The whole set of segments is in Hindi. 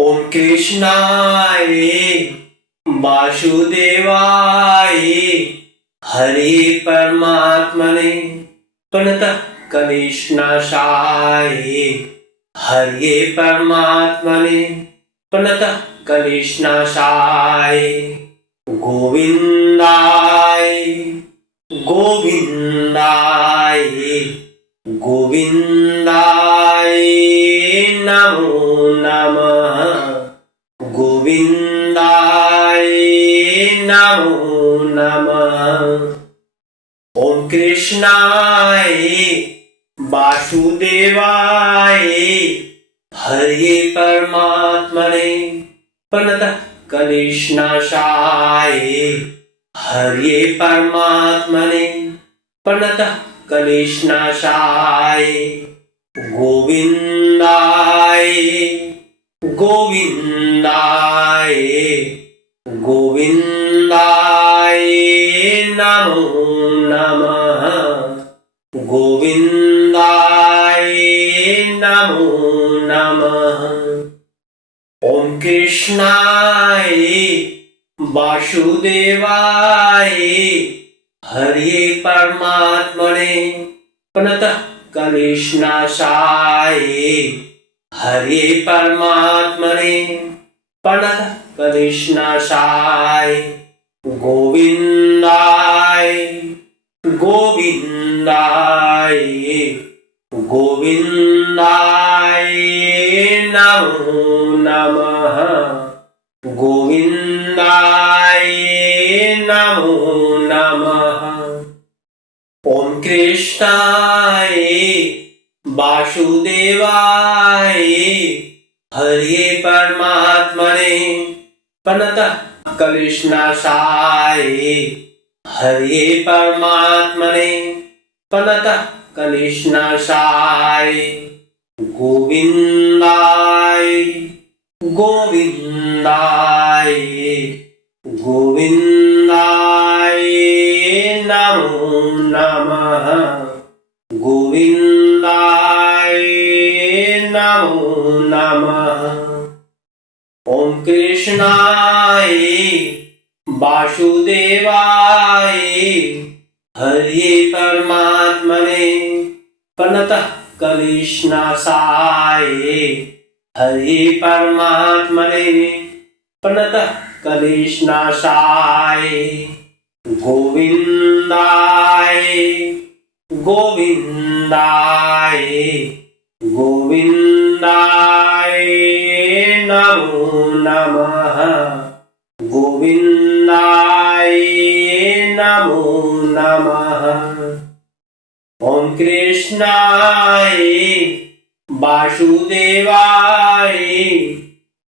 ओम कृष्णाय वासुदेवाय हरे परमात्मने प्रणतः क्लेशनाशाय हरे परमात्मने प्रणतः क्लेशनाशाय गोविंदाय गोविंदाय गोविंदाय नमो नमः गोविंदाय नमो नमः। ओम कृष्णाय वासुदेवाय हरे परमात्मने प्रणतः क्लेशनाशाय हरे परमात्मने प्रणतः क्लेशनाशाय गोविंदाय गोविंदाय गोविंदाय नमो नमः गोविंदाय नमो नमः। ओम कृष्णाय वासुदेवाय हरे परमात्मने प्रणतः क्लेशनाशाय हरे परमात्मने प्रणतः क्लेशनाशाय गोविंदाय गोविंदाय गोविंदाय नमो नमः गोविंदाय नमो नमः। ओम कृष्णाय वासुदेवाय हरे परमात्मने प्रणतः क्लेशनाशाय हरे परमात्मने प्रणतः क्लेशनाशाय गोविंदाय गोविंदाय गोविंदाय नमो नमः गोविंदाय नमो नमः। ओम कृष्णाय वासुदेवाय हरे परमात्मने प्रणतः क्लेशनाशाय हरे परमात्मने प्रणतः क्लेशनाशाय गोविंदाय गोविंदाय गोविंदाय नमो नमः गोविंदाय नमो नमः। ओम कृष्णाय वासुदेवाय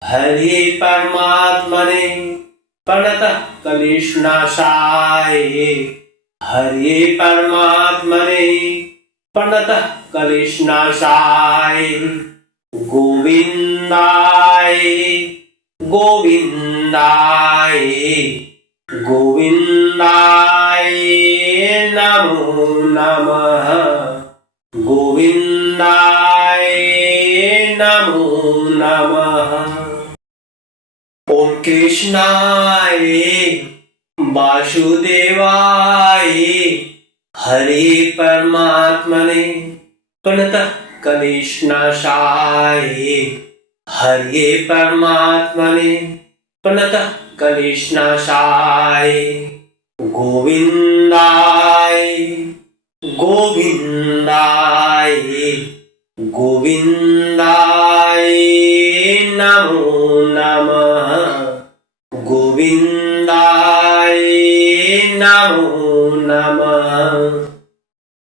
हरे परमात्मने प्रणतः क्लेशनाशाय हरे परमात्मने प्रणतः क्लेशनाशाय गोविंदाय गोविंदाय गोविंदाय नमो नमः गोविंदाय नमो नमः। ओम कृष्णाय वासुदेवाय हरे परमात्मने प्रणतः क्लेशनाशाय हरे परमात्मने प्रणतः क्लेशनाशाय गोविंदाय गोविंदाय गोविंदाय नमो नमः गोविंदाय नमो नमः।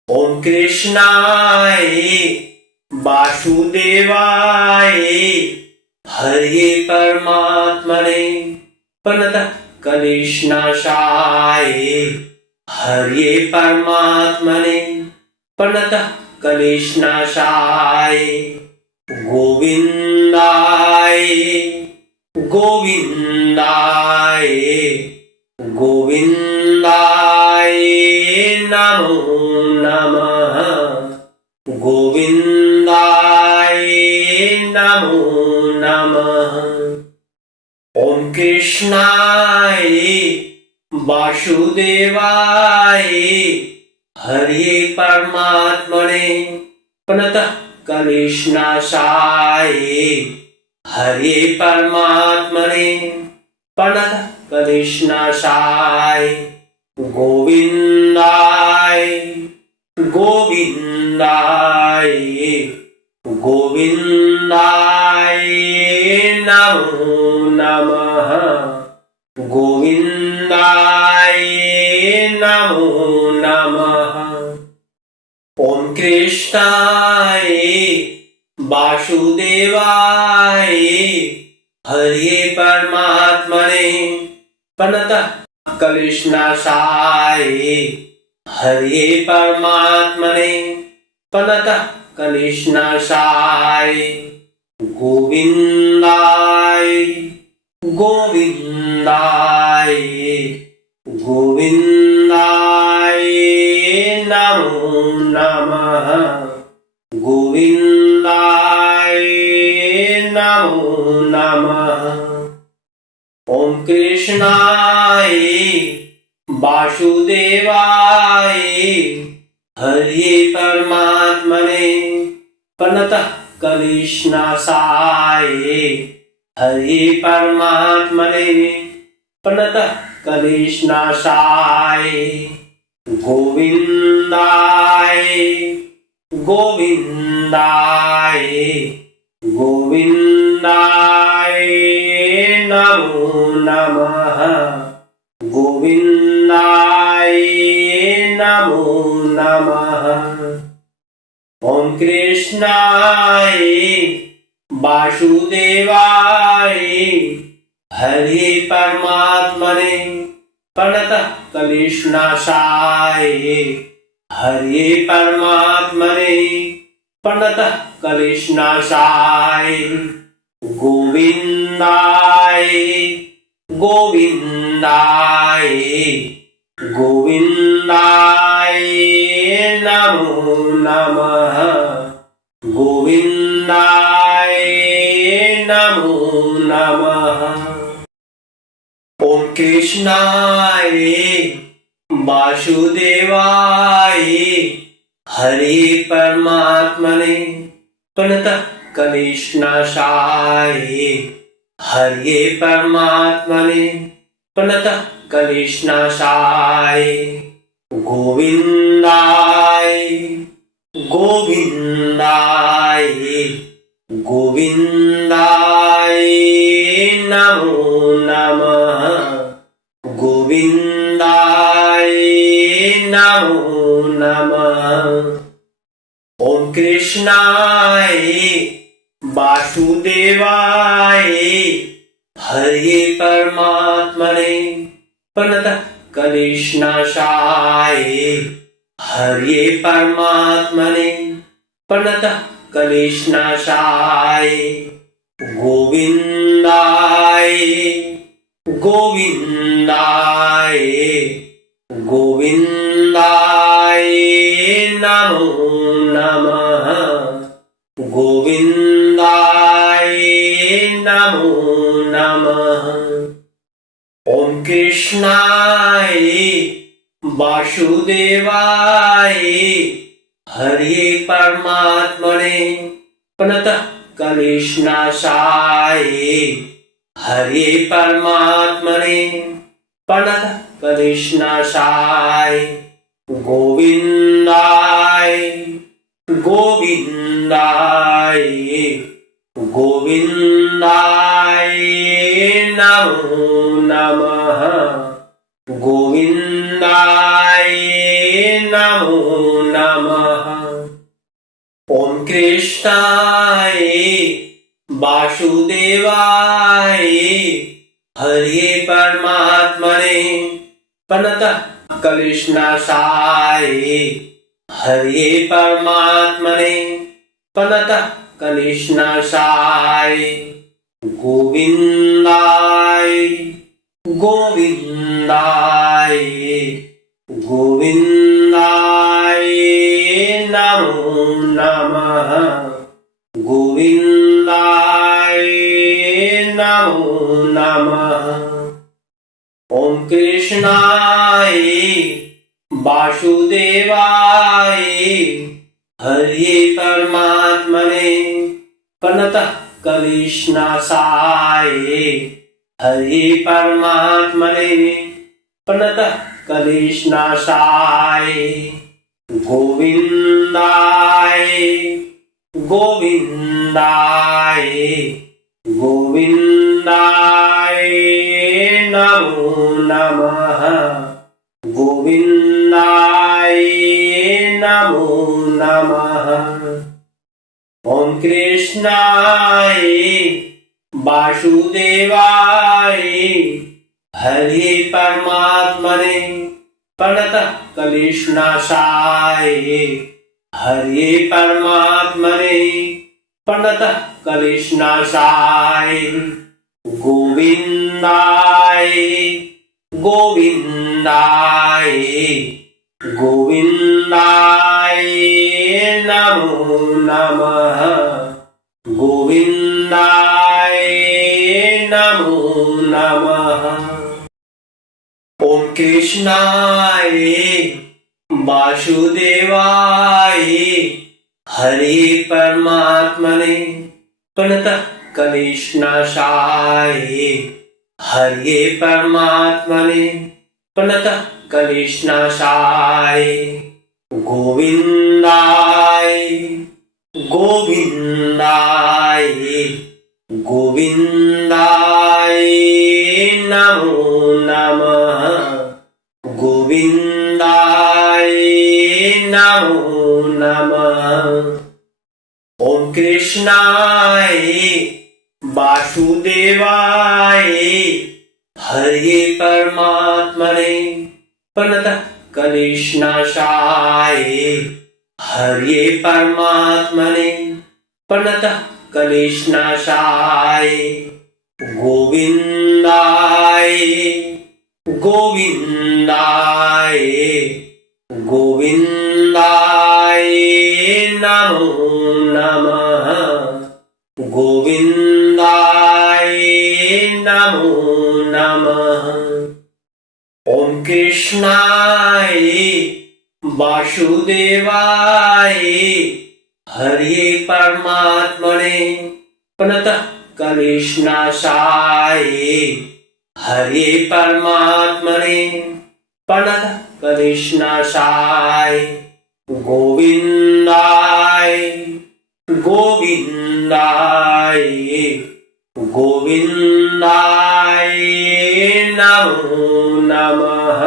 ओम कृष्णाय वासुदेवाय हरे परमात्मने प्रणतः क्लेशनाशाय हरे परमात्मने प्रणतः क्लेशनाशाय गोविंदाय गोविंदाय गोविंदाय नमो नमः गोविंदाय नमो नमो नमः। ओम कृष्णाय वासुदेवाय हरे परमात्मने प्रणतः क्लेशनाशाय हरे परमात्मने प्रणतः क्लेशनाशाय गोविंदाय गोविंदाय गोविंदाय नमो नमः। गोविंदाय नमो नमः। ओम कृष्णाय वासुदेवाय हरे परमात्मने प्रणतः क्लेशनाशाय हरे परमात्मने प्रणतः क्लेशनाशाय गोविंदाय गोविंदाय गोविंदाय नमो नमः। गोविंदाय नमो नमः। ओम कृष्णाय वासुदेवाय हरे परमात्मने प्रणतः क्लेशनाशाय हरे परमात्मने प्रणतः क्लेशनाशाय गोविंदाय गोविंदाय गोविंदाय नमो नमः। गोविंदाय नमो नमः। ओम कृष्णाय वासुदेवाय हरे परमात्मने प्रणतः क्लेशनाशाय हरे परमात्मने प्रणतः क्लेशनाशाय गोविंदाय गोविंदाय गोविंदाय नमो नमः। गोविंदाय नमो नमः। ओम कृष्णाय वासुदेवाय हरे परमात्मने प्रणतः क्लेशनाशाय हरे परमात्मने प्रणतः क्लेशनाशाय गोविंदाय गोविंदाय गोविंदाय नमो नमः। गोविंदाय नमो नमः। ओम कृष्णाय वासुदेवाय हरे परमात्मने प्रणतः क्लेशनाशाय हरे परमात्मने प्रणतः क्लेशनाशाय गोविंदाय गोविंदाय गोविंदाय नमो नमः। गोविंदाय नमो नमः। ओम कृष्णाय वासुदेवाय हरे परमात्मने प्रणतः क्लेशनाशाय हरे परमात्मने प्रणतः क्लेशनाशाय गोविंदाय गोविंदाय गोविंदाय नमो नमः। गोविंदाय नमो नमः। ओम कृष्णाय वासुदेवाय हरे परमात्मने प्रणतः क्लेशनाशाय हरे परमात्मने प्रणतः क्लेशनाशाय गोविंदाय गोविंदाय गोविंदाय नमो नमः। गोविंदाय कृष्णाय वासुदेवाय हरे परमात्मने प्रणतः कलिश्नाशाय हरे परमात्मने प्रणतः कलिश्नाशाय गोविन्दाय गोविन्दाय गोविन्दाय नमो नमः गोविन्दाय नमो नमः। ओम कृष्णाय वासुदेवाय हरे परमात्मने प्रणतः कलिश्नाशाय हरे परमात्मने प्रणतः कलिश्नाशाय गोविन्दाय गोविन्दाय गोविन्दाय नमो नमः गोविन्दाय नमो नमः। ओम कृष्णाय वासुदेवाय हरे परमात्मने प्रणतः कलिश्नाशाय हरे परमात्मने प्रणतः कलिश्नाशाय गोविन्दाय गोविन्दाय गोविन्दाय नमो नमः गोविन्दाय नमो नमः। ओम कृष्णाय वासुदेवाय हरे परमात्मने प्रणतः कलिश्नाशाय हरे परमात्मने प्रणतः कलिश्नाशाय गोविन्दाय गोविन्दाय गोविन्दाय नमो नमः गोविन्दाय नमो नमः। ओम कृष्णाय वासुदेवाय हरे परमात्मने प्रणतः कलिश्नाशाय हरे परमात्मने प्रणतः कलिश्नाशाय गोविन्दाय गोविन्दाय गोविन्दाय नमो नमः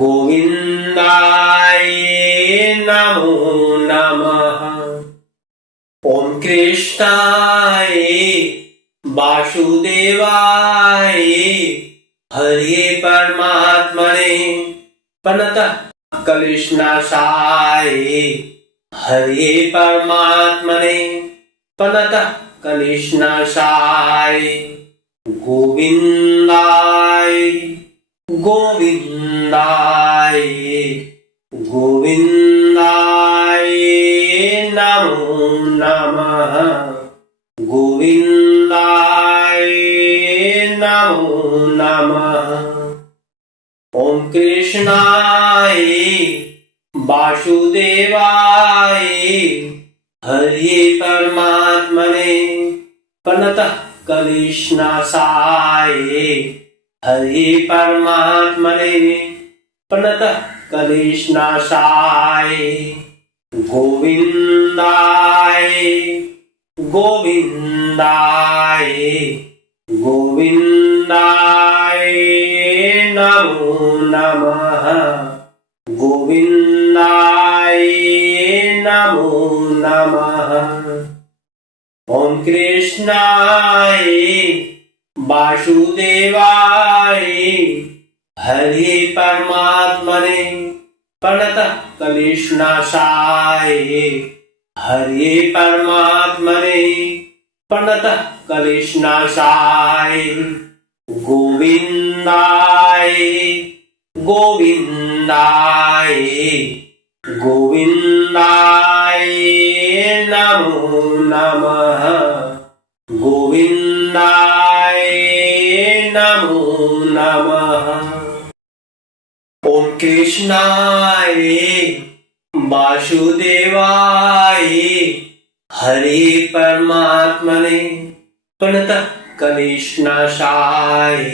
गोविन्दाय नमो नमः। ओम कृष्णाय वासुदेवाय हरे परमात्मने प्रणतः कलिश्नाशाय हरे परमात्मने प्रणतः कलिश्नाशाय गोविन्दाय गोविन्दाय गोविन्दाय नमो नमः गोविन्दाय नमो नमः। ओम कृष्णाय वासुदेवाय हरे परमात्मने प्रणतः कलिश्नाशाय हरे परमात्मने प्रणतः कलिश्नाशाय गोविन्दाय गोविन्दाय गोविन्दाय नमो नमः गोविन्दाय नमो नमः। ओम कृष्णाय वासुदेवाय हरे परमात्मने प्रणतः कलिश्नाशाय हरे परमात्मने प्रणतः कलिश्नाशाय गोविन्दाय गोविन्दाय गोविन्दाय नमो नमः गोविन्दाय नमो नमः। कृष्णाय वासुदेवाय हरे परमात्मने प्रणतः क्लेशनाशाय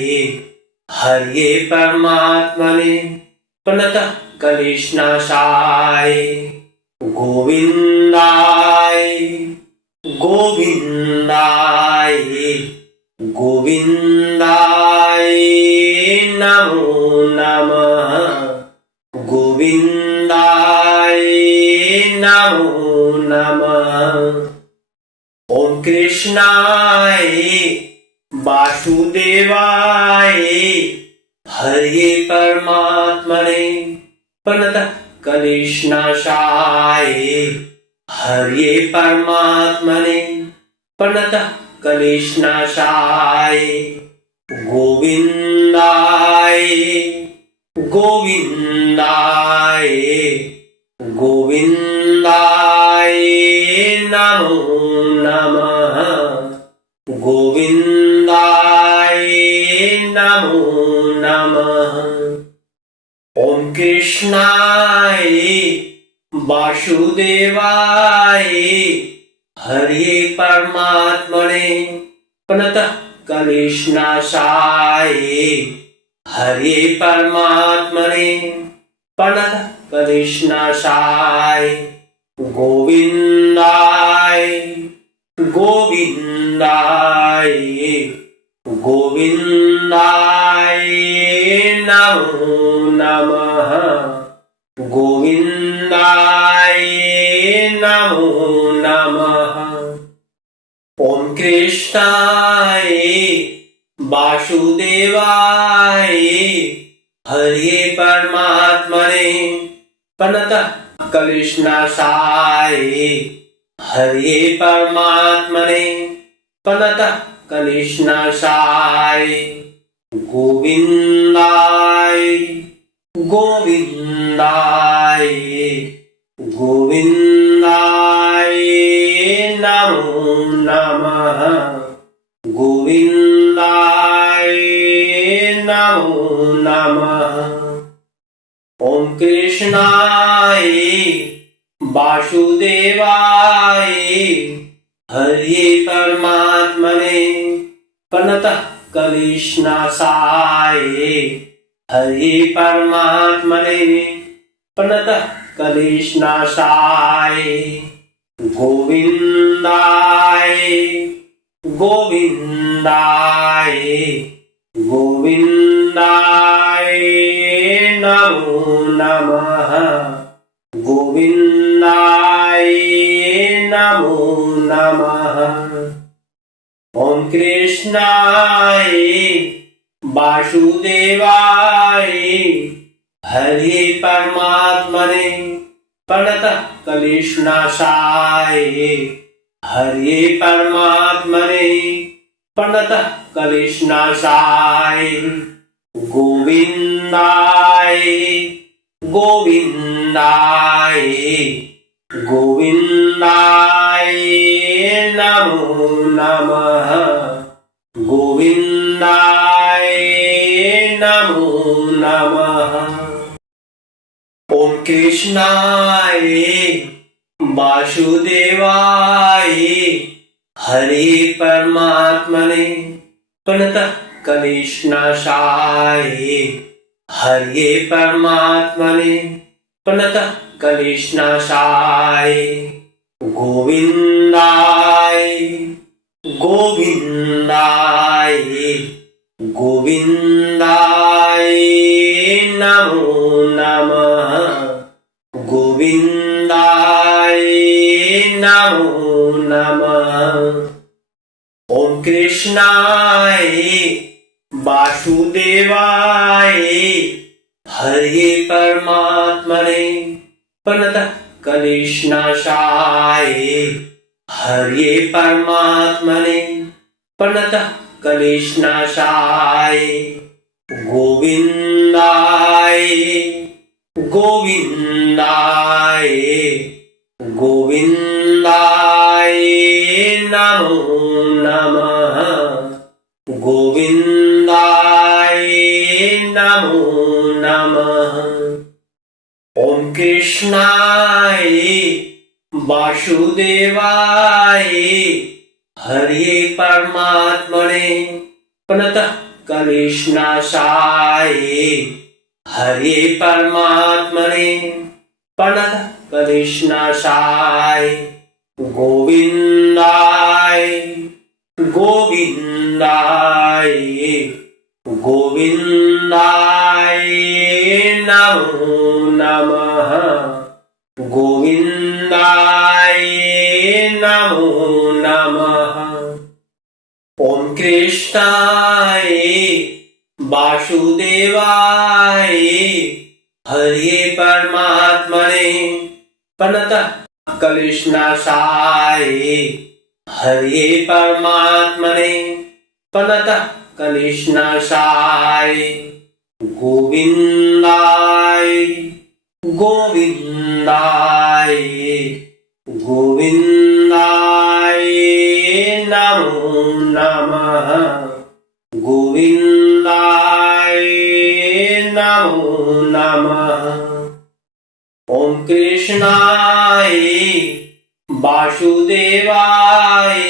हरे परमात्मने प्रणतः क्लेशनाशाय गोविंदाय गोविंदाय गोविंदाय नमो नमः गोविंदाय नमो नमः। ओम कृष्णाय वासुदेवाय हरे परमात्मने प्रणतः क्लेशनाशाय हरे परमात्मने प्रणतः क्लेशनाशाय गोविंदाय गोविंदाय गोविंदाय नमो नमः गोविंदाय नमो नमः। ओम कृष्णाय वासुदेवाय हरे परमात्मने प्रणतः क्लेशनाशाय हरे परमात्मने प्रणतः क्लेशनाशाय गोविंदाय गोविंदाय गोविंदाय नमो नमः गोविंदाय नमो नमः। ओम कृष्णाय वासुदेवाय हरे परमात्मने प्रणतः क्लेशनाशाय हरे परमात्मने प्रणतः क्लेशनाशाय गोविंदाय गोविंदाय गोविंदाय नमो नमः गोविंदाय नमो नमः। ओम कृष्णाय वासुदेवाय हरे परमात्मने प्रणतः क्लेशनाशाय हरे परमात्मने प्रणतः क्लेशनाशाय गोविंदाय गोविंदाय गोविंदाय नमो नमः गोविंदाय नमो नमः। ओम कृष्णाय वासुदेवाय हरे परमात्मने प्रणतः क्लेशनाशाय हरे परमात्मने प्रणतः क्लेशनाशाय गोविंदाय गोविंदाय गोविंदाय नमो नमः गोविंदाय नमो नमः। ओम कृष्णाय वासुदेवाय हरे परमात्मने प्रणतः क्लेशनाशाय हरे परमात्मने प्रणतः क्लेशनाशाय गोविंदाय गोविंदाय गोविंदाय नमो नमः गोविंदाय नमो नमः। ओम कृष्णाय वासुदेवाय हरे परमात्मने प्रणतः क्लेशनाशाय हरे परमात्मने प्रणतः क्लेशनाशाय गोविंदाय गोविंदाय गोविंदाय नमो नमः गोविंदाय नमो नमः। कृष्णाय वासुदेवाय हरे परमात्मने प्रणतः क्लेशनाशाय हरे परमात्मने प्रणतः क्लेशनाशाय गोविंदाय गोविंदाय गोविंदाय नमो नमः गोविंदाय नमो नमः। ओम कृष्णाय वासुदेवाय हरे परमात्मने प्रणतः क्लेशनाशाय हरे परमात्मने प्रणतः क्लेशनाशाय गोविंदाय गोविंदाय गोविंदाय नमो नमः गोविंदाय नमो नमः। ओम कृष्णाय वासुदेवाय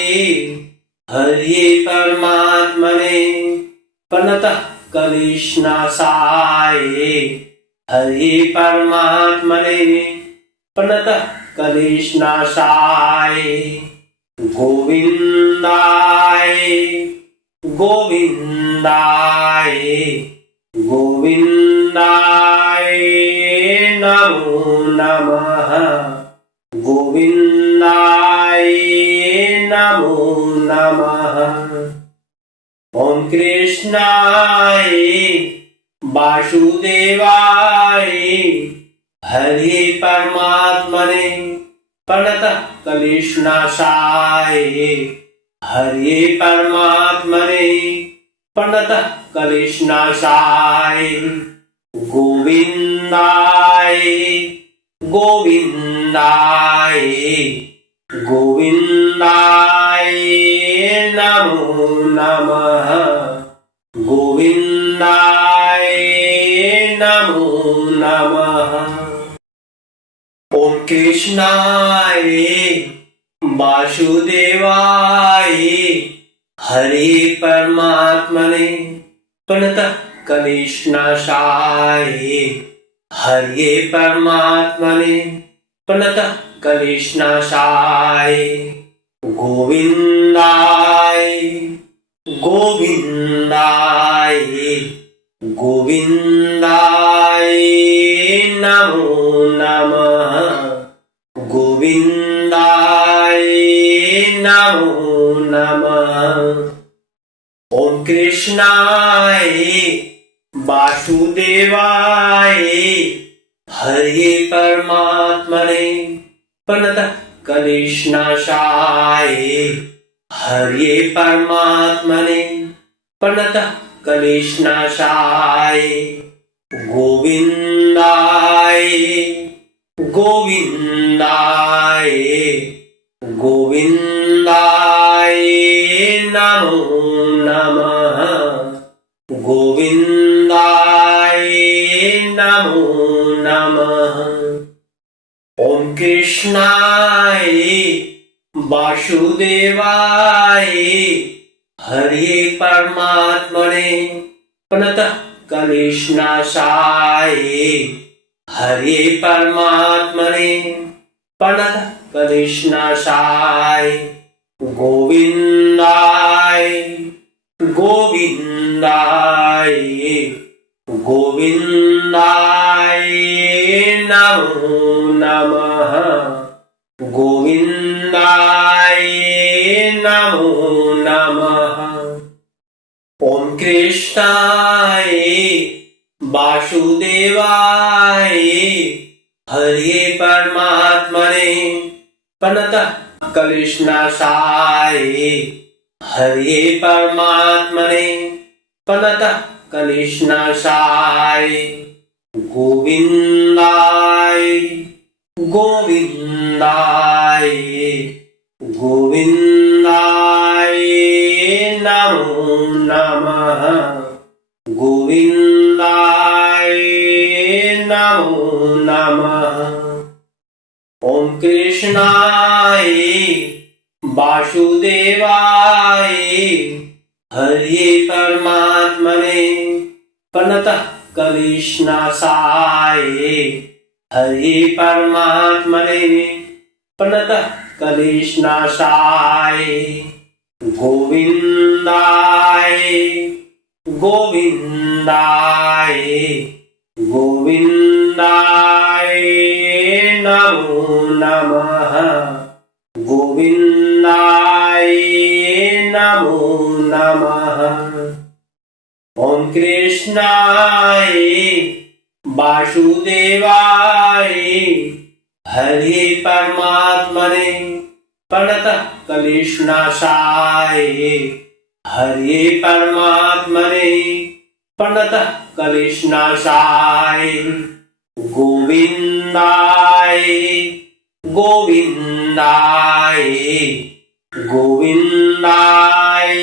हरे परमात्मने प्रणतः क्लेशनाशाय हरे परमात्मने प्रणतः क्लेशनाशाय गोविंदाय गोविंदाय गोविंदाय नमो नमः गोविंदाय नमो नमः। ओम कृष्णाय वासुदेवाय हरे परमात्मने प्रणतः क्लेशनाशाय हरे परमात्मने प्रणतः क्लेशनाशाय गोविंदाय गोविंदाय गोविंदाय नमो नमः गोविंदाय नमो नमः। ओम कृष्णाय वासुदेवाय हरे परमात्मने प्रणतः क्लेशनाशाय हरे परमात्मने प्रणतः क्लेशनाशाय गोविंदाय गोविंदाय गोविंदाय नमो नमः गोविंदाय नमो नमः। ओम कृष्णाय वासुदेवाय हरे परमात्मने प्रणतः क्लेशनाशाय हरे परमात्मने प्रणतः क्लेशनाशाय गोविंदाय गोविंदाय गोविंदाय नमो नमः गोविंदाय नमो नमः। ओम कृष्णाय वासुदेवाय हरे परमात्मने प्रणतः क्लेशनाशाय हरे परमात्मने प्रणतः क्लेशनाशाय गोविंदाय गोविंदाय गोविंदाय नमो नमः गोविंदाय नमो नमः। ओम कृष्णाय वासुदेवाय हरे परमात्मने प्रणतः क्लेशनाशाय हरे परमात्मने प्रणतः क्लेशनाशाय गोविंदाय गोविंदाय गोविंदाय नमो नमः गोविंदाय नमो नमः। कृष्णाय वासुदेवाय हरे परमात्मने प्रणतः कलिश्नाशाय हरे परमात्मने प्रणतः कलिश्नाशाय गोविन्दाय गोविन्दाय गोविन्दाय नमो नमः गोविन्दाय नमो नमः। ओम कृष्णाय वासुदेवाय हरे परमात्मने प्रणतः कलिश्नाशाय हरे परमात्मने प्रणतः कलिश्नाशाय गोविन्दाय गोविन्दाय गोविन्दाय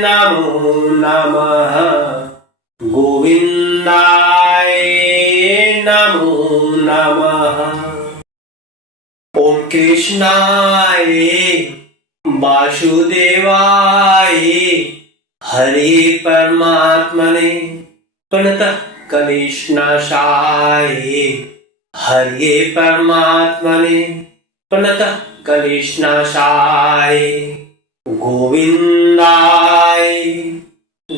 नमो नमः गोविन्दाय नमो नमः। ओम कृष्णाय वासुदेवाय हरे परमात्मने प्रणतः कलिश्नाशाय हरे परमात्मने प्रणतः कलिश्नाशाय गोविन्दाय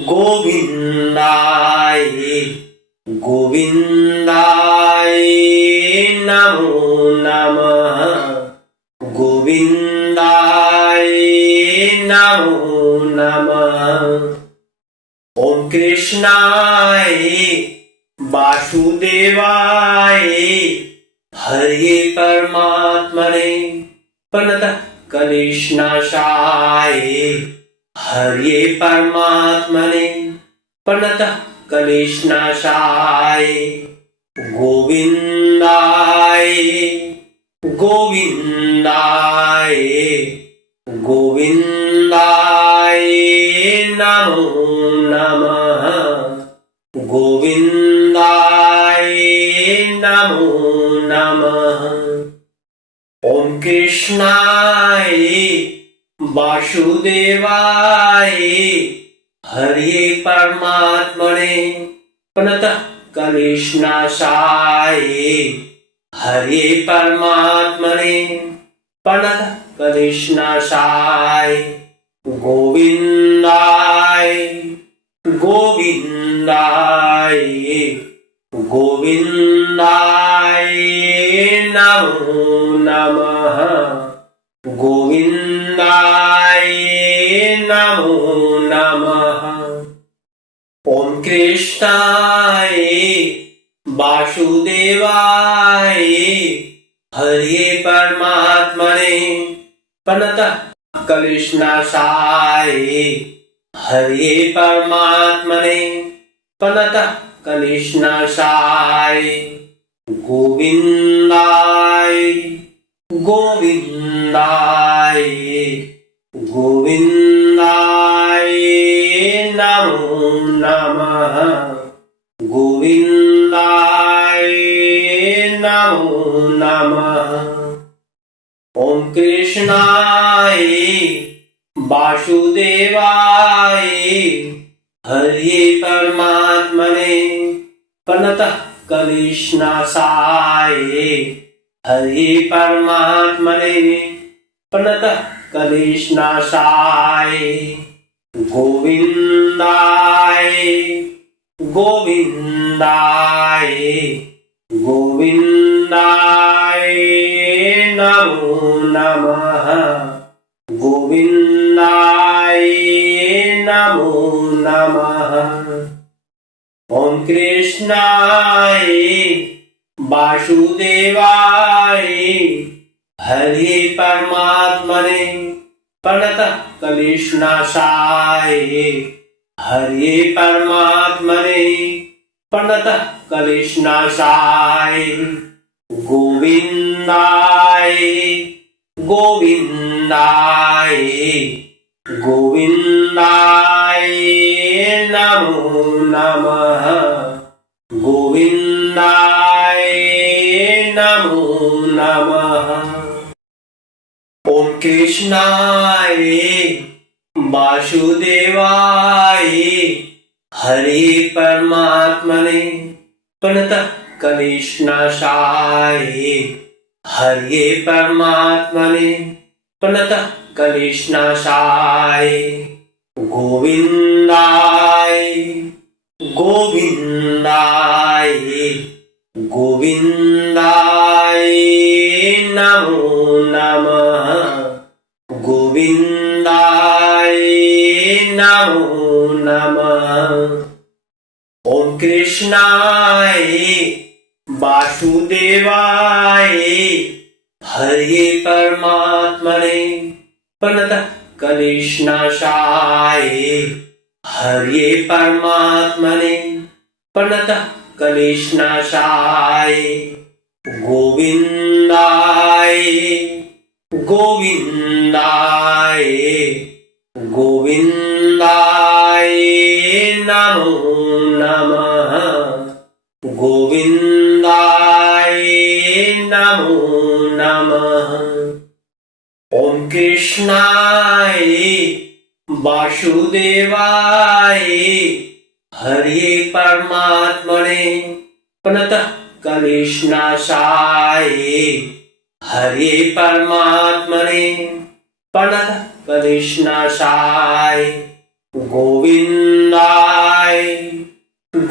गोविन्दाय गोविन्दाय नमो नमः गोविन्दाय नमो नमः। ओम कृष्णाय वासुदेवाय हरे परमात्मने प्रणतः कलिश्नाशाय हरे परमात्मने प्रणतः कलिश्नाशाय गोविन्दाय गोविन्दाय गोविन्दाय नमो नमः गोविन्दाय नमो नमः। ओम कृष्णाय वासुदेवाय हरे परमात्मने प्रणतः कलिश्नाशाय हरे परमात्मने प्रणतः कलिश्नाशाय गोविन्दाय गोविन्दाय गोविन्दाय नमो नमः गोविन्दाय नमो नमः। ओम कृष्णाय वासुदेवाय हरे परमात्मने प्रणतः कलिश्नाशाय हरे परमात्मने प्रणतः कलिश्नाशाय गोविन्दाय गोविन्दाय गोविन्दाय नमो नमः गोविन्दाय नमो नमः। ओम कृष्णाय वासुदेवाय हरे परमात्मने प्रणतः कलिश्नाशाय हरे परमात्मने प्रणतः कलिश्नाशाय गोविन्दाय गोविन्दाय गोविन्दाय नमो नमः गोविन्दाय नमो नमः। ओम कृष्णाय वासुदेवाय हरे परमात्मने प्रणतः कलिश्नाशाय हरे परमात्मने प्रणतः कलिश्नाशाय गोविन्दाय गोविन्दाय गोविन्दाय नमो नमः गोविन्दाय नमो नमः। कृष्णाय वासुदेवाय हरे परमात्मने प्रणतः क्लेशनाशाय हरे परमात्मने प्रणतः क्लेशनाशाय गोविंदाय गोविंदाय गोविंदाय नमो नमः गोविंदाय नमो नमः। ओम कृष्णाय वासुदेवाय हरे परमात्मने प्रणतः क्लेशनाशाय हरे परमात्मने प्रणतः क्लेशनाशाय गोविंदाय गोविंदाय गोविंदाय नमो नमः गोविंदाय नमो नमः। ओम कृष्णाय वासुदेवाय हरे परमात्मने प्रणतः क्लेशनाशाय हरे परमात्मने प्रणतः क्लेशनाशाय गोविंदाय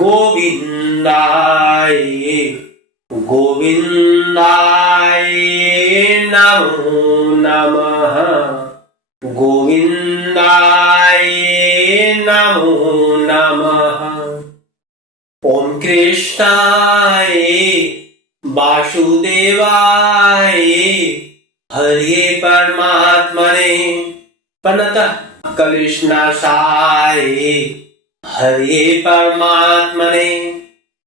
गोविंदाय गोविंदाय नमो नमः गोविंदाय नमो नमः। ओम कृष्णाय वासुदेवाय हरे परमात्मने प्रणतः क्लेशनाशाय हरे परमात्मने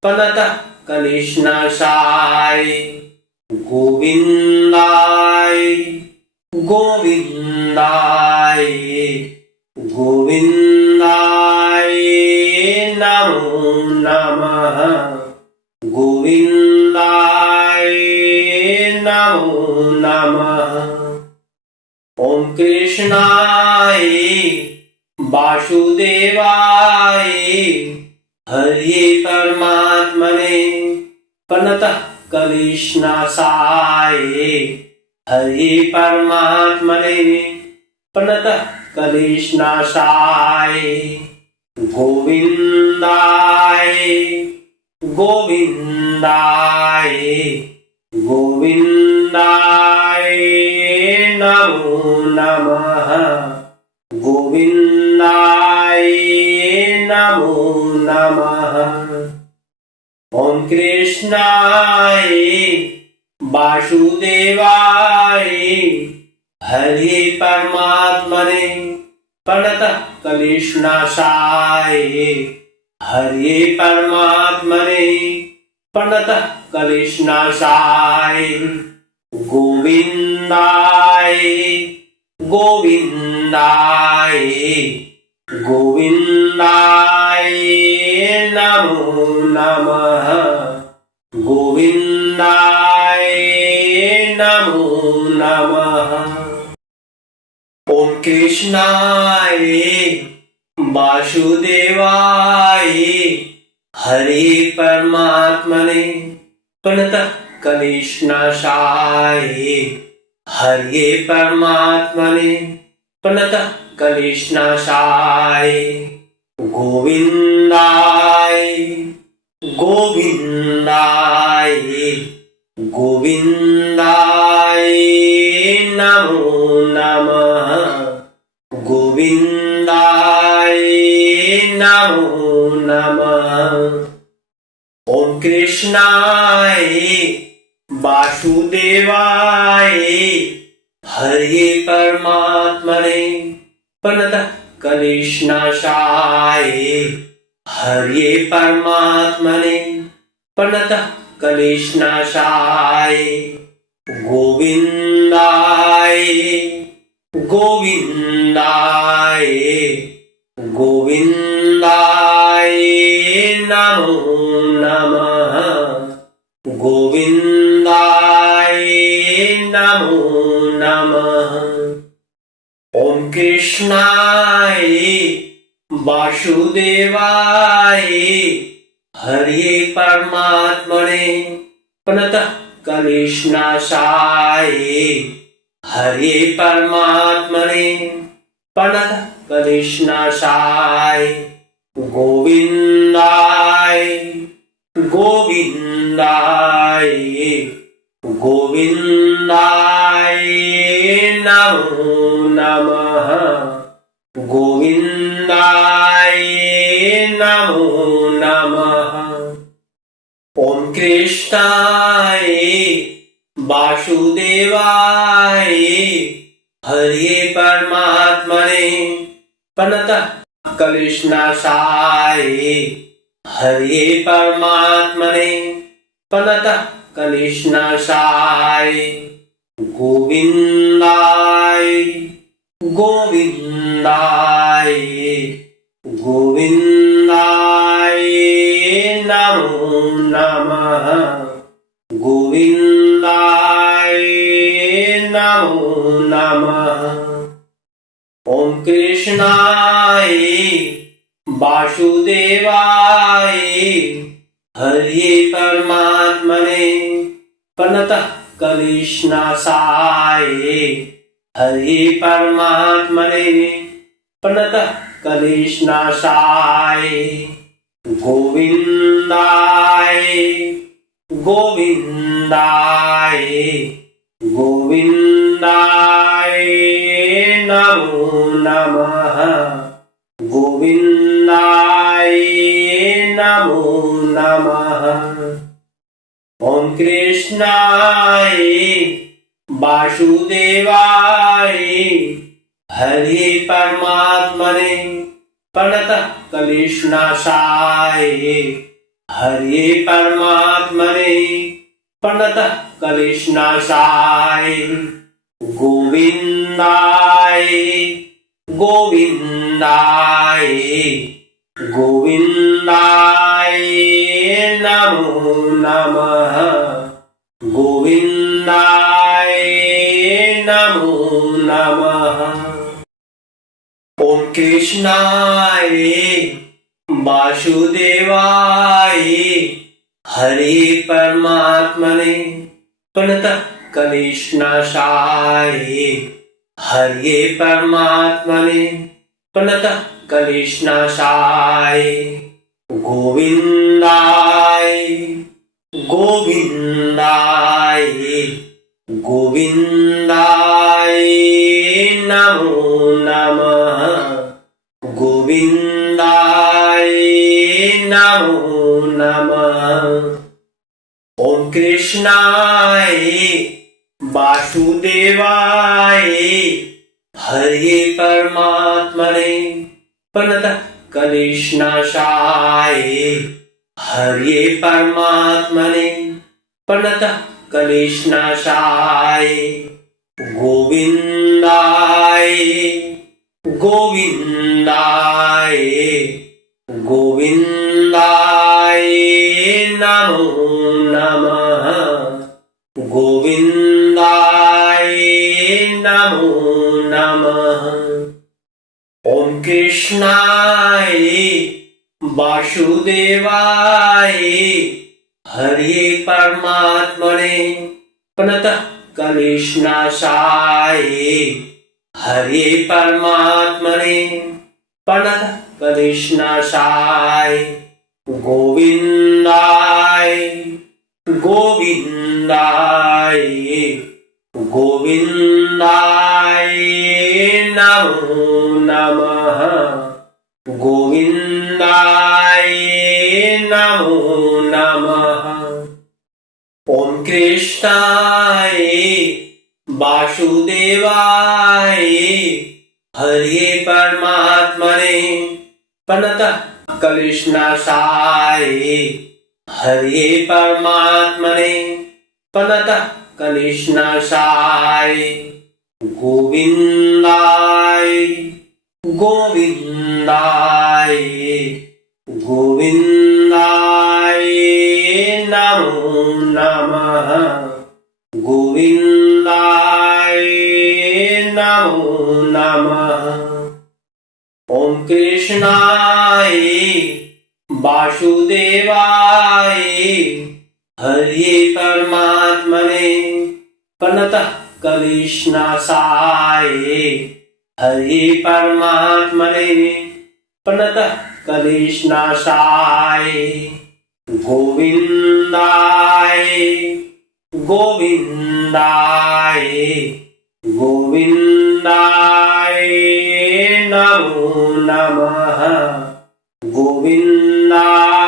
प्रणतः क्लेशनाशाय गोविंदाय गोविंदाय गोविंदाय नमो नमः गोविंदाय नमो नमः। ओम कृष्णाय वासुदेवाय हरे परमात्मने प्रणतः क्लेशनाशाय हरे परमात्मने प्रणतः क्लेशनाशाय गोविंदाय गोविंदाय गोविंदाय नमो नमः गोविंदाय नमो नमः। ओम कृष्णाय वासुदेवाय हरे परमात्मने प्रणतः क्लेशनाशाय हरे परमात्मने प्रणतः क्लेशनाशाय गोविंदाय गोविंदाय गोविंदाय नमो नमः गोविंदाय नमो नमः। ओम कृष्णाय वासुदेवाय हरे परमात्मने प्रणतः क्लेशनाशाय हरे परमात्मने प्रणतः क्लेशनाशाय गोविंदाय गोविंदाय गोविंदाय नमो नमः गोविंदाय नमो नमः। ओम कृष्णाय वासुदेवाय हरे परमात्मने प्रणतः क्लेशनाशाय हरे परमात्मने प्रणतः क्लेशनाशाय गोविंदाय गोविंदाय गोविंदाय नमो नमः गोविंदाय नमो नमः। कृष्णाय वासुदेवाय हरे परमात्मने प्रणतः क्लेशनाशाय हरे परमात्मने प्रणतः क्लेशनाशाय गोविंदाय गोविंदाय गोविंदाय नमो नमः गोविंदाय नमो नमः। ओम कृष्णाय वासुदेवाय हरे परमात्मने प्रणतः क्लेशनाशाय हरे परमात्मने प्रणतः क्लेशनाशाय गोविंदाय गोविंदाय गोविंदाय नमो नमः गोविंदाय नमो नमः। ओम कृष्णाय वासुदेवाय हरे परमात्मने प्रणतः क्लेशनाशाय हरे परमात्मने प्रणतः क्लेशनाशाय गोविंदाय गोविंदाय गोविंदाय नमो नमः गोविंदाय नमो नमः। ओम कृष्णाय वासुदेवाय हरे परमात्मने प्रणतः क्लेशनाशाय हरे परमात्मने प्रणतः क्लेशनाशाय गोविंदाय गोविंदाय गोविंदाय नमो नमः गोविंदाय नमो नमः। ओम कृष्णाय वासुदेवाय हरे परमात्मने प्रणतः क्लेशनाशाय हरे परमात्मने प्रणतः क्लेशनाशाय गोविंदाय गोविंदाय गोविंदाय नमो नमः गोविंदाय नमो नमः। ओम कृष्णाय वासुदेवाय हरे परमात्मने प्रणतः क्लेशनाशाय हरे परमात्मने प्रणतः क्लेशनाशाय गोविंदाय गोविंदाय गोविंदाय नमो नमः गोविंदाय नमो नमः। ओम कृष्णाय वासुदेवाय हरे परमात्मने प्रणतः क्लेशनाशाय हरे परमात्मने प्रणतः क्लेशनाशाय गोविंदाय गोविंदाय गोविंदाय नमो नमः गोविंदाय नमो नमः। ओम कृष्णाय वासुदेवाय हरे परमात्मने प्रणतः क्लेशनाशाय हरे परमात्मने प्रणतः क्लेशनाशाय गोविंदाय गोविंदाय गोविंदाय नमो नमः गोविंदाय नमो नमः। कृष्णाय वासुदेवाय हरे परमात्मने प्रणतः क्लेशनाशाय हरे परमात्मने प्रणतः क्लेशनाशाय गोविन्दाय गोविन्दाय गोविन्दाय नमो नमः गोविन्दाय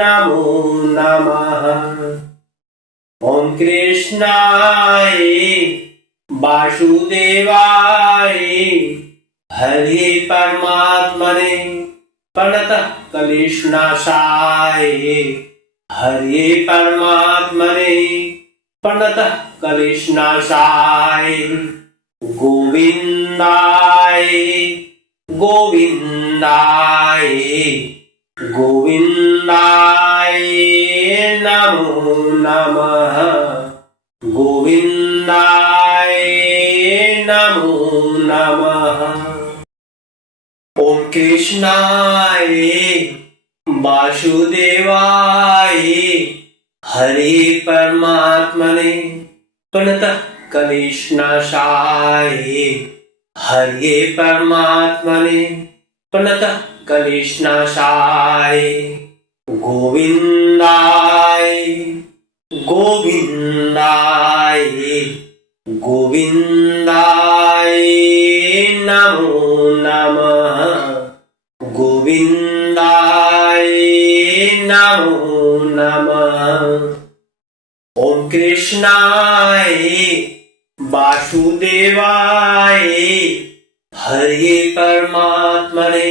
नमो नमः। ओम कृष्णाय वासुदेवाय हरे परमात्मने प्रणतः क्लेशनाशाय हरे परमात्मने प्रणतः क्लेशनाशाय गोविन्दाय गोविन्दाय गोविन्दाय नमो नमः गोविन्दाय नमो नमः। ओम कृष्णाय वासुदेवाय हरे परमात्मने प्रणतः क्लेशनाशाय हरे परमात्मने प्रणतः क्लेशनाशाय गोविन्दाय गोविन्दाय गोविन्दाय नमो नमः गोविन्दाय नमो नमः। ओम कृष्णाय वासुदेवाय हरे परमात्मने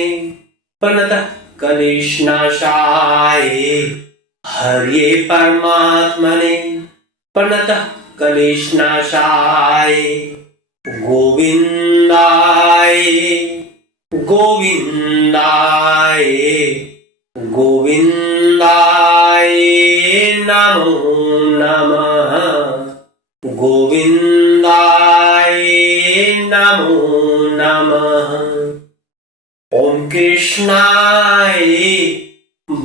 प्रणतः क्लेशनाशाय हरे परमात्मने प्रणतः क्लेशनाशाय गोविन्दाय गोविन्दाय गोविन्दाय नमो नमः गोविन्दाय नमो नमः। ओम कृष्णाय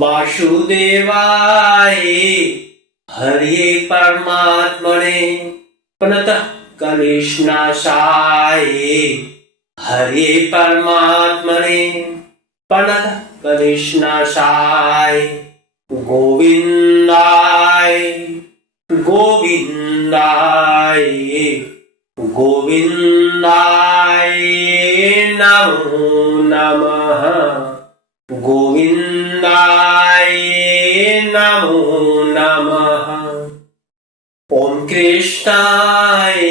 वासुदेवाय हरे परमात्मने प्रणतः क्लेशनाशाय हरे परमात्मने प्रणतः क्लेशनाशाय गोविन्दाय गोविन्दाय गोविन्दाय नमो नमः गोविन्दाय नमो नमः। ओम कृष्णाय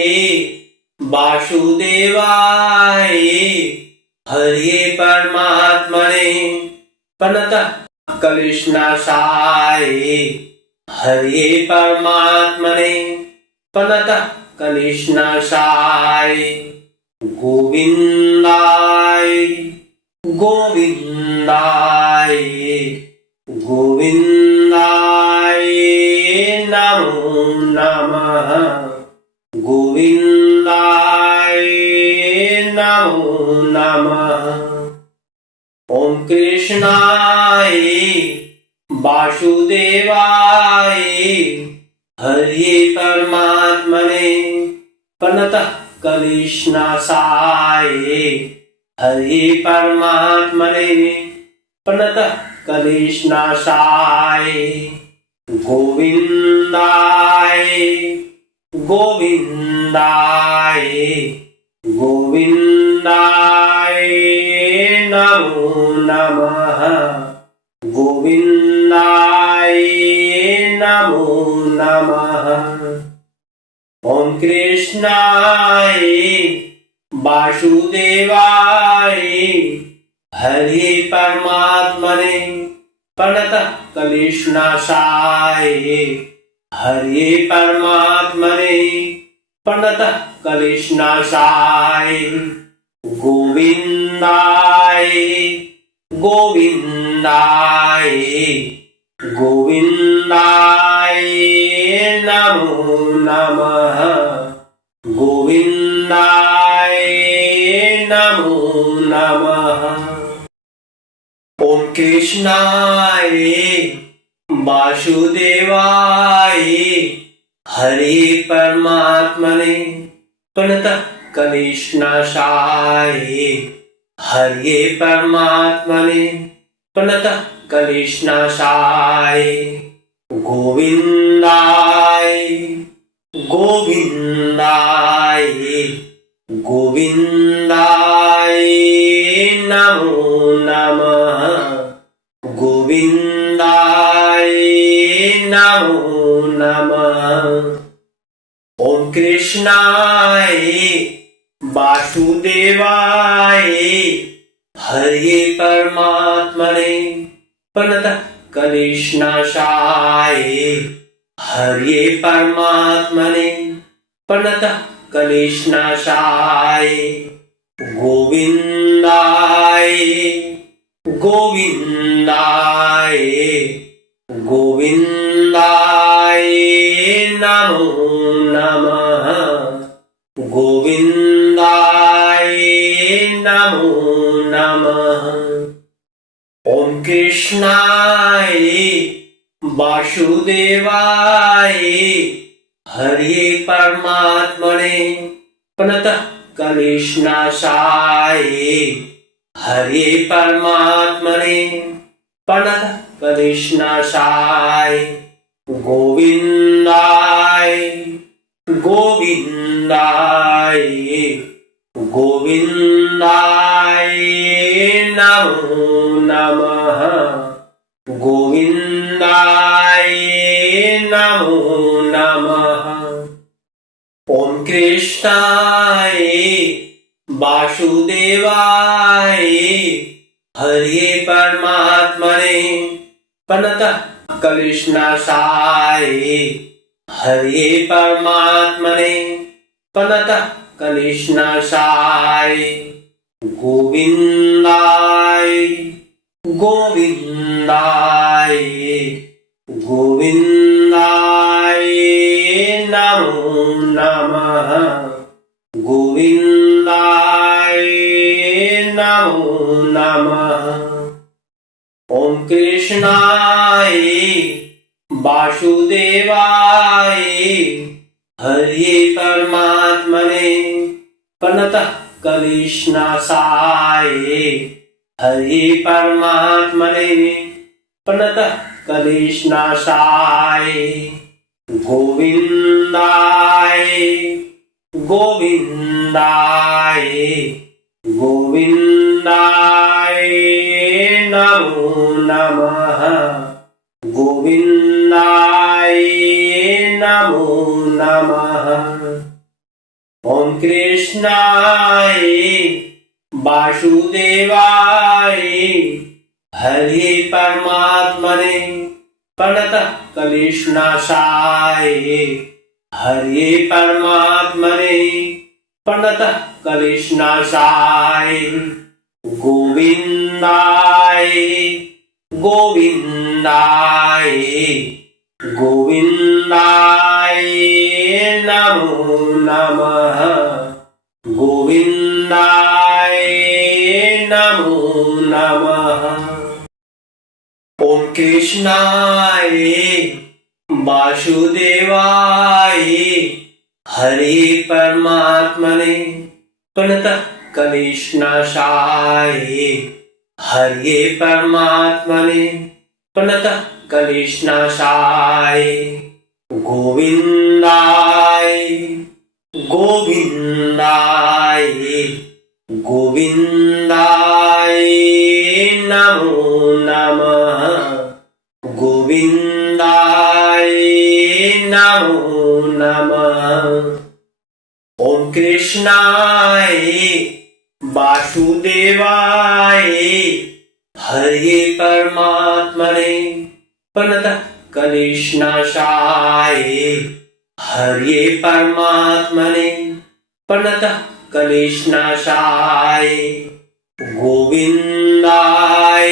वासुदेवाय हरे परमात्मने प्रणतः क्लेशनाशाय हरे परमात्मने प्रणतः क्लेशनाशाय गोविन्दाय गोविन्दाय गोविन्दाय नमो नमः गोविन्दाय नमो नमः। ओम कृष्णाय वासुदेवाय हरे परमात्मने प्रणतः क्लेशनाशाय हरे परमात्मने प्रणतः क्लेशनाशाय गोविन्दाय गोविन्दाय गोविन्दाय नमो नमः गोविन्दाय नमो नमः। ओम कृष्णाय वासुदेवाय हरे परमात्मने प्रणतः क्लेशनाशाय हरे परमात्मने प्रणतः क्लेशनाशाय गोविन्दाय गोविन्दाय गोविन्दाय नमो नमः गोविन्दाय नमो नमः। कृष्णाय वासुदेवाय हरे परमात्मने प्रणतः क्लेशनाशाय हरे परमात्मने प्रणतः क्लेशनाशाय गोविंदाय गोविंदाय गोविंदाय नमो नमः गोविंदाय नमो नमः। ओम कृष्णाय वासुदेवाय हरे परमात्मने प्रणतः क्लेशनाशाय हरे परमात्मने प्रणतः क्लेशनाशाय गोविंदाय गोविंदाय गोविंदाय नमो नमः गोविंदाय नमो नमः। ओम कृष्णाय वासुदेवाय हरे परमात्मने प्रणतः क्लेशनाशाय हरे परमात्मने प्रणतः क्लेशनाशाय गोविंदाय गोविंदाय गोविंदाय नमो नमः गोविंदाय नमो नमः। ओम कृष्णाय वासुदेवाय हरे परमात्मने प्रणतः क्लेशनाशाय हरे परमात्मने प्रणतः क्लेशनाशाय गोविंदाय गोविंदाय गोविंदाय नमो नमः गोविंदाय नमो नमः। ओम कृष्णाय वासुदेवाय हरे परमात्मने प्रणतः क्लेशनाशाय हरे परमात्मने प्रणतः क्लेशनाशाय गोविंदाय गोविंदाय गोविंदाय नमो नमः गोविंदाय नमो नमः। ओम कृष्णाय वासुदेवाय हरे परमात्मने प्रणतः क्लेशनाशाय हरे परमात्मने प्रणतः क्लेशनाशाय गोविंदाय गोविंदाय गोविंदाय नमो नमः गोविंदाय नमो नमः। ओम कृष्णाय वासुदेवाय हरे परमात्मने प्रणतः क्लेशनाशाय हरे परमात्मने प्रणतः क्लेशनाशाय गोविंदाय गोविंदाय गोविंदाय नमो नमः गोविंदाय नमो नमः। ओम कृष्णाय वासुदेवाय हरे परमात्मने प्रणतः क्लेशनाशाय हरे परमात्मने प्रणतः क्लेशनाशाय गोविंदाय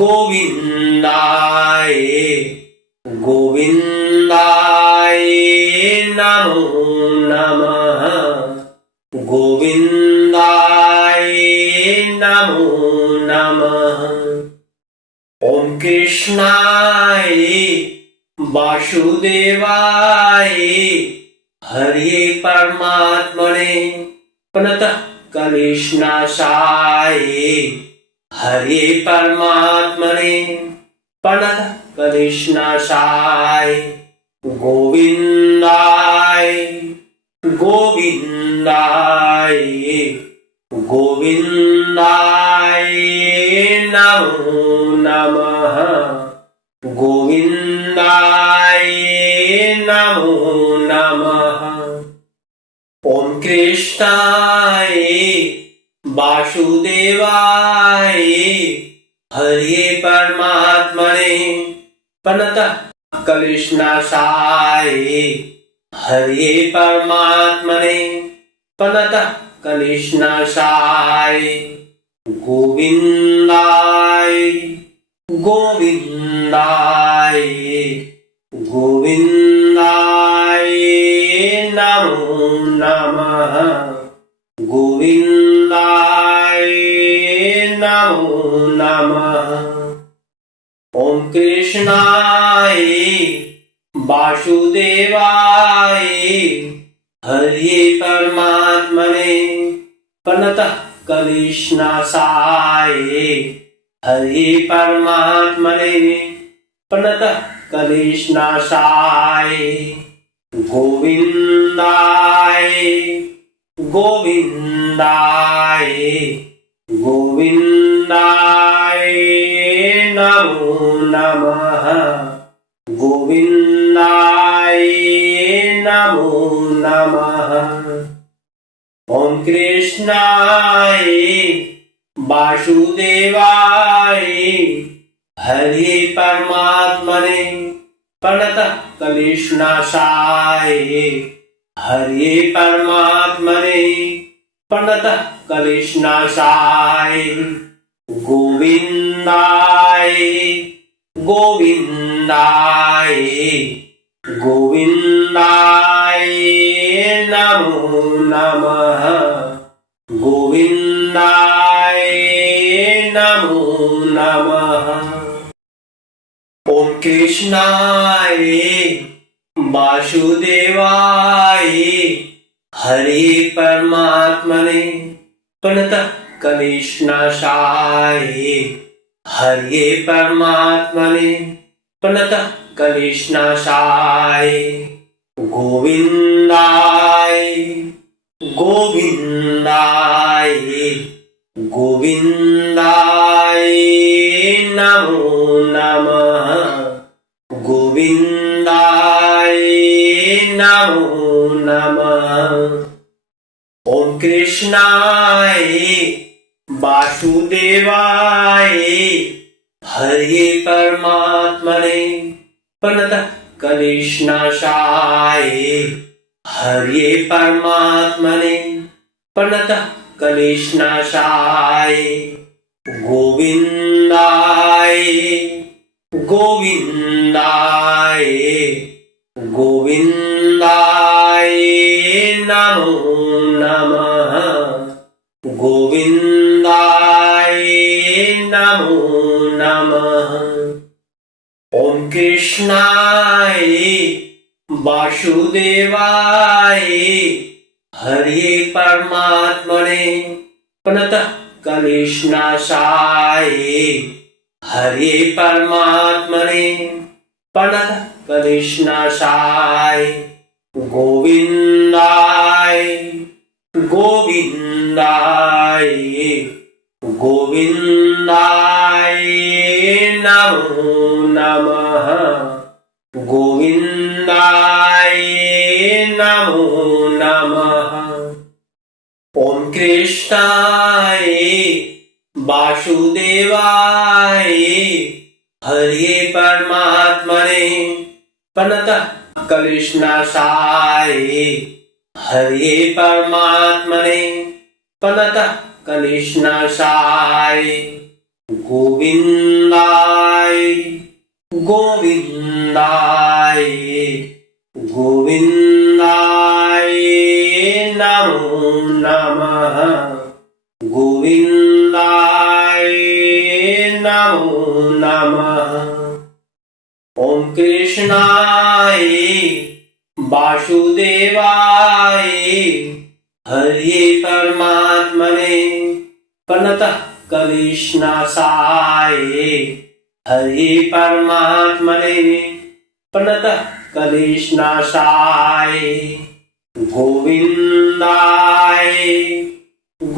गोविंदाय गोविंदाय नमो नमः गोविंदाय नमो नमः। ओम कृष्णाय वासुदेवाय हरे परमात्मने प्रणतः क्लेशनाशाय हरे परमात्मने प्रणतः क्लेशनाशाय गोविंदाय गोविंदाय गोविंदाय नमो नमः। गोविंदाय नमो नमः। ओम कृष्णाय वासुदेवाय हरे परमात्मने प्रणतः क्लेशनाशाय हरे परमात्मने प्रणतः क्लेशनाशाय गोविंदाय गोविंदाय गोविंदाय नमो नमः। गोविंदाय नमो नमः। ओम कृष्णाय वासुदेवाय हरे परमात्मने प्रणतः क्लेशनाशाय हरे परमात्मने प्रणतः क्लेशनाशाय गोविंदाय गोविंदाय गोविंदाय नमो नमः। गोविंदाय नमो नमः। ओम कृष्णाय वासुदेवाय हरे परमात्मने प्रणतः क्लेशनाशाय हरे परमात्मने प्रणतः क्लेशनाशाय गोविंदाय गोविंदाय गोविंदाय नमो नमः। गोविंदाय नमो नमः। ओम कृष्णाय वासुदेवाय हरे परमात्मने प्रणतः क्लेशनाशाय हरे परमात्मने प्रणतः क्लेशनाशाय गोविंदाय गोविंदाय गोविंदाय नमो नमः। गोविंदाय नमो नमः। ओम कृष्णाय वासुदेवाय हरे परमात्मने प्रणतः क्लेशनाशाय हरे परमात्मने प्रणतः क्लेशनाशाय गोविंदाय गोविंदाय गोविंदाय नमो नमः। गोविंदाय नमो नमः। ओम कृष्णाय वासुदेवाय हरे परमात्मने प्रणतः क्लेशनाशाय हरे परमात्मने प्रणतः क्लेशनाशाय गोविंदाय गोविंदाय गोविंदाय नमो नमः। गोविंदाय नमो नमः। ओम कृष्णाय वासुदेवाय हरे परमात्मने प्रणतः क्लेशनाशाय हरे परमात्मने प्रणतः क्लेशनाशाय गोविंदाय गोविंदाय गोविंदाय नमो नमः। गोविंदाय ओम कृष्णाय वासुदेवाय हरे परमात्मने प्रणतः क्लेशनाशाय हरे परमात्मने प्रणतः क्लेशनाशाय गोविंदाय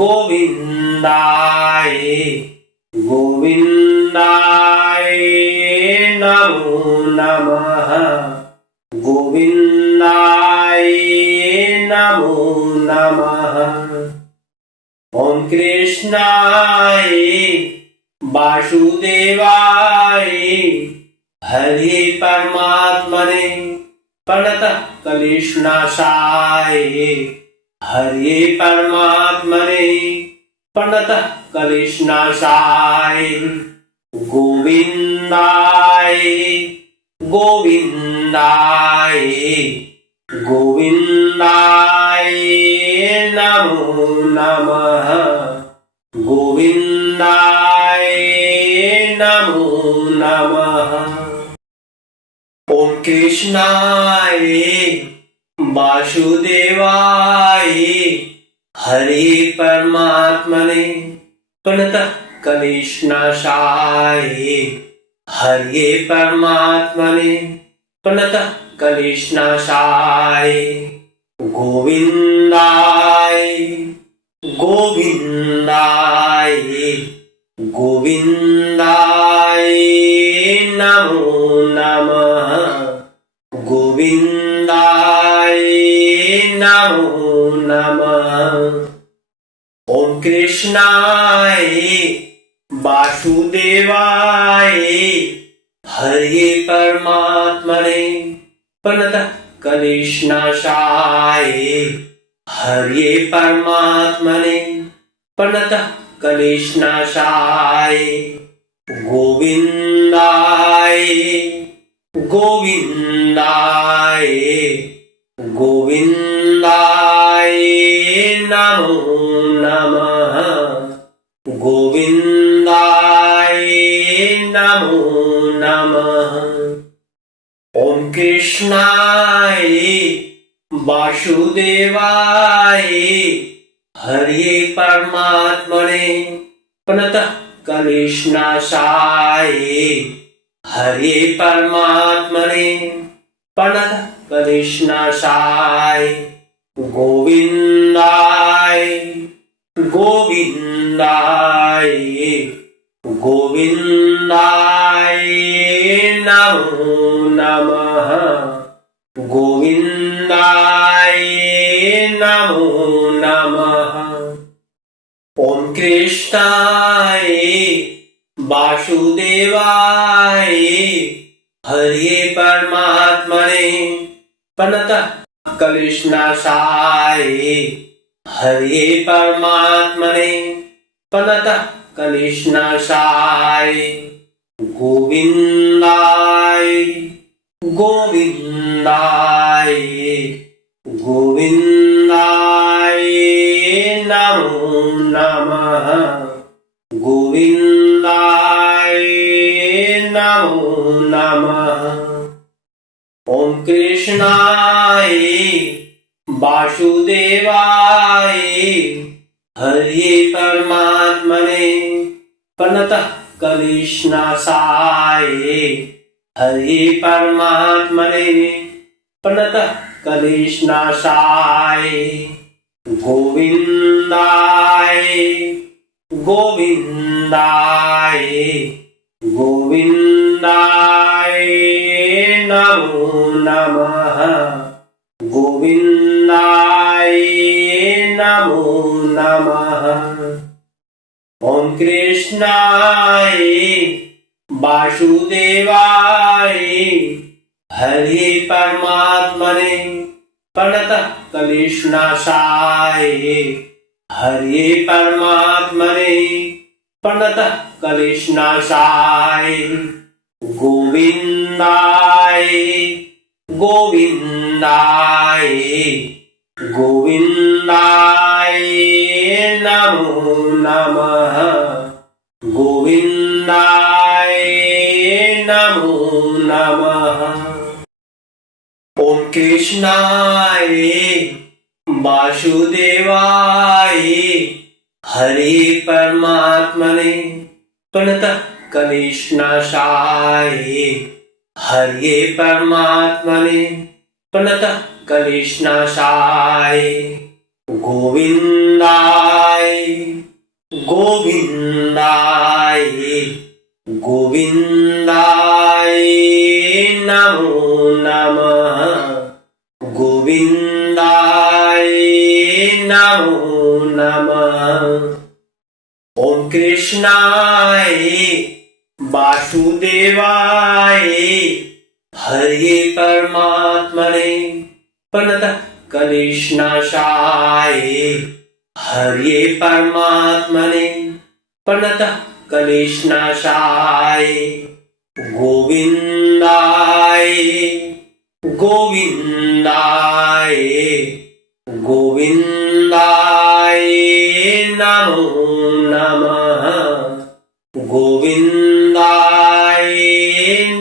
गोविंदाय गोविंदाय नमो नमः गोविंदाय नमो नमः ओम कृष्णाय वासुदेवाय हरे परमात्मने प्रणतः क्लेशनाशाय हरे परमात्मने प्रणतः क्लेशनाशाय गोविंदाय गोविंदाय गोविंदाय नमो नमः गोविंदाय नमो नमः ओम कृष्णाय वासुदेवाय हरे परमात्मने प्रणतः क्लेशनाशाय हरे परमात्मने प्रणतः क्लेशनाशाय गोविंदाय गोविंदाय गोविंदाय नमो नमः गोविंदाय नमो नमः ओम कृष्णाय वासुदेवाय हरे परमात्मने प्रणतः क्लेशनाशाय हरे परमात्मने प्रणतः क्लेशनाशाय गोविंदाय गोविंदाय गोविंदाय नमो नमः गोविंदाय नमो नमः ओम कृष्णाय वासुदेवाय हरे परमात्मने प्रणतः क्लेशनाशाय हरे परमात्मने प्रणतः क्लेशनाशाय गोविंदाय गोविंदाय गोविंदाय नमो नमः गोविंदाय नमो नमः ओम कृष्णाय वासुदेवाय हरे परमात्मने प्रणतः क्लेशनाशाय हरे परमात्मने प्रणतः क्लेशनाशाय गोविंदाय गोविंदाय गोविंदाय नमो नमः गोविंदाय नमो नमः ओम कृष्णाय वासुदेवाय हरे परमात्मने प्रणतः क्लेशनाशाय हरे परमात्मने प्रणतः क्लेशनाशाय गोविंदाय गोविंदाय गोविंदाय नमो नमः गोविंदाय नमो नमः ओम कृष्णाय वासुदेवाय हरे परमात्मने प्रणतः क्लेशनाशाय हरे परमात्मने प्रणतः क्लेशनाशाय गोविंदाय गोविंदाय गोविंदाय नमो नमः गोविंदाय नमो नमः कृष्णाय वासुदेवाय हरे परमात्मने प्रणतः क्लेशनाशाय हरे परमात्मने प्रणतः क्लेशनाशाय गोविंदाय गोविंदाय गोविंदाय नमो नमः गोविंदाय नमो नमः। ओम कृष्णाय वासुदेवाय हरे परमात्मने प्रणतः क्लेशनाशाय हरे परमात्मने प्रणतः क्लेशनाशाय गोविंदाय गोविंदाय गोविंदाय नमो नमः गोविंदाय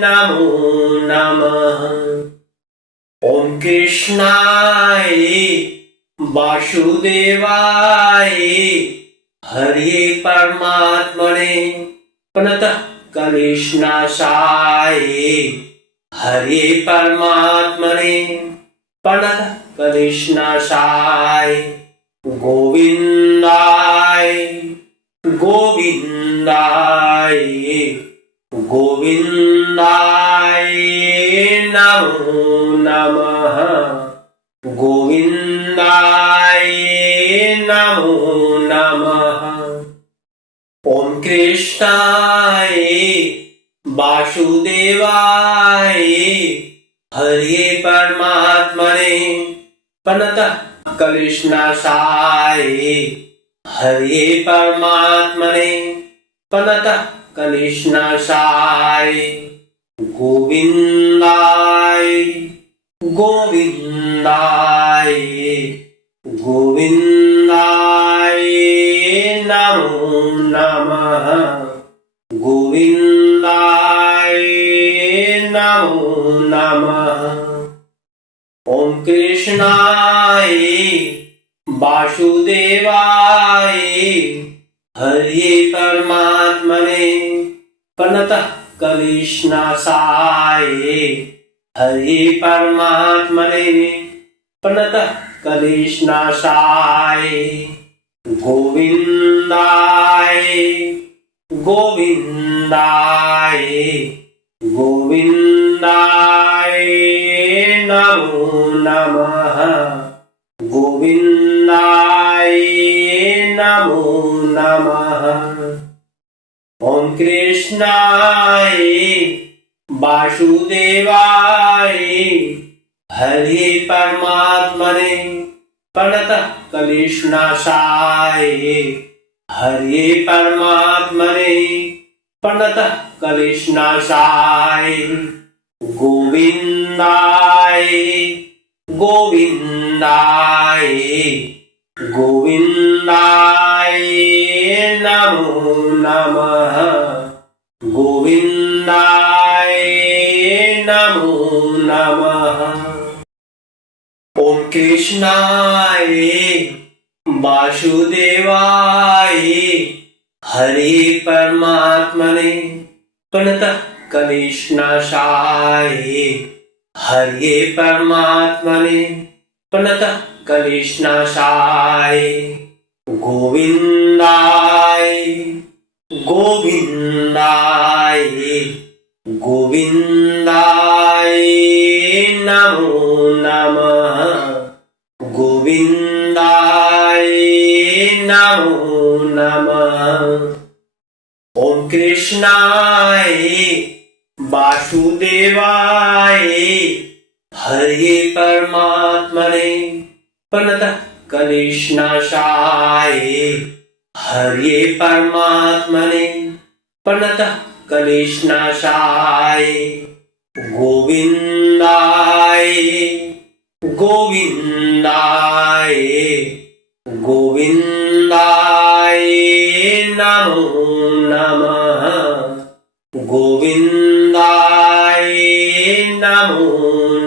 नमो नमः। ओम कृष्णाय वासुदेवाय हरे परमात्मने प्रणतः क्लेशनाशाय हरे परमात्मने प्रणतः क्लेशनाशाय गोविंदाय गोविंदाय गोविंदाय नमो नमः गोविंदाय नमो नमः। ओम कृष्णाय वासुदेवाय हरे परमात्मने प्रणतः क्लेशनाशाय हरे परमात्मने प्रणतः क्लेशनाशाय गोविंदाय गोविंदाय गोविंदाय नमो नमः गोविंदाय नमो नमः। ओम कृष्णाय वासुदेवाय हरे परमात्मने प्रणतः क्लेशनाशाय हरे परमात्मने प्रणतः क्लेशनाशाय गोविंदाय गोविंदाय गोविंदाय नमो नमः गोविंदाय नमो नमः। ओम कृष्णाय वासुदेवाय हरे परमात्मने प्रणतः क्लेशनाशाय हरे परमात्मने प्रणतः क्लेशनाशाय गोविंदाय गोविंदाय गोविंदाय नमो नमः गोविंदाय नमो नमः। ओम कृष्णाय वासुदेवाय हरे परमात्मने प्रणतः क्लेशनाशाय हरे परमात्मने प्रणतः क्लेशनाशाय गोविंदाय गोविंदाय गोविंदाय नमो नमः गोविंदाय नमो नमः। ओम कृष्णाय वासुदेवाय हरे परमात्मने प्रणतः क्लेशनाशाय हरे परमात्मने प्रणतः क्लेशनाशाय गोविंदाय गोविंदाय गोविंदाय नमो नमः गोविंदाय नमो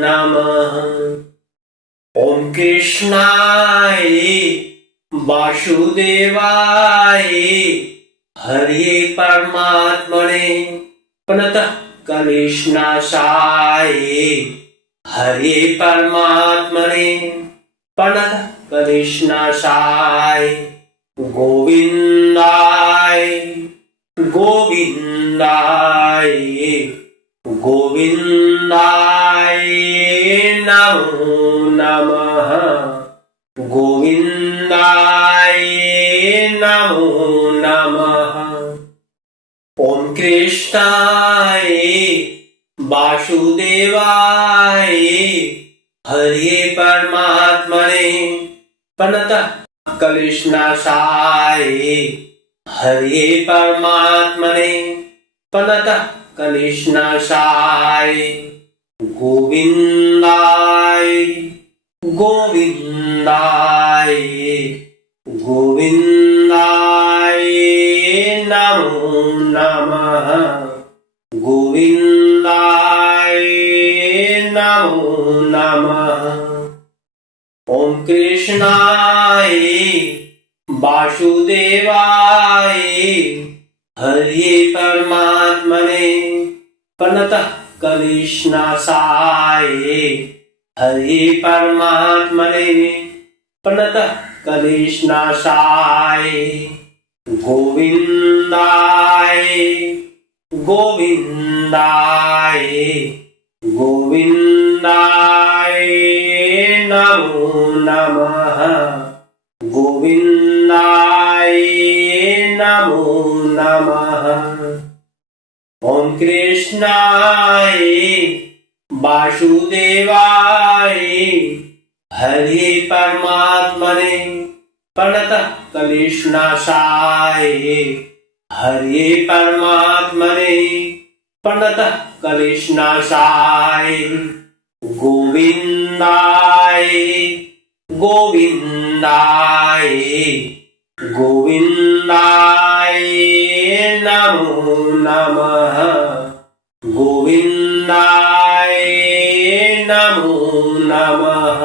नमः। कृष्णाय वासुदेवाय हरे परमात्मने प्रणतः क्लेशनाशाय हरे परमात्मने प्रणतः क्लेशनाशाय गोविंदाय गोविंदाय गोविंदाय नमो नमः गोविंदाय नमो नमः। ओम कृष्णाय वासुदेवाय हरे परमात्मने प्रणतः क्लेशनाशाय हरे परमात्मने प्रणतः क्लेशनाशाय गोविंदाय गोविंदाय गोविंदाय नमो नमः गोविंदाय नमो नमः। ओम कृष्णाय वासुदेवाय हरे परमात्मने प्रणतः क्लेशनाशाय हरे परमात्मने प्रणतः क्लेशनाशाय गोविंदाय गोविंदाय गोविंदाय नमो नमः गोविंदाय नमो नमः। ओम कृष्णाय वासुदेवाय हरे परमात्मने प्रणतः क्लेशनाशाय हरे परमात्मने प्रणतः क्लेशनाशाय गोविंदाय गोविंदाय गोविंदाय नमो नमः गोविंदाय नमो नमः।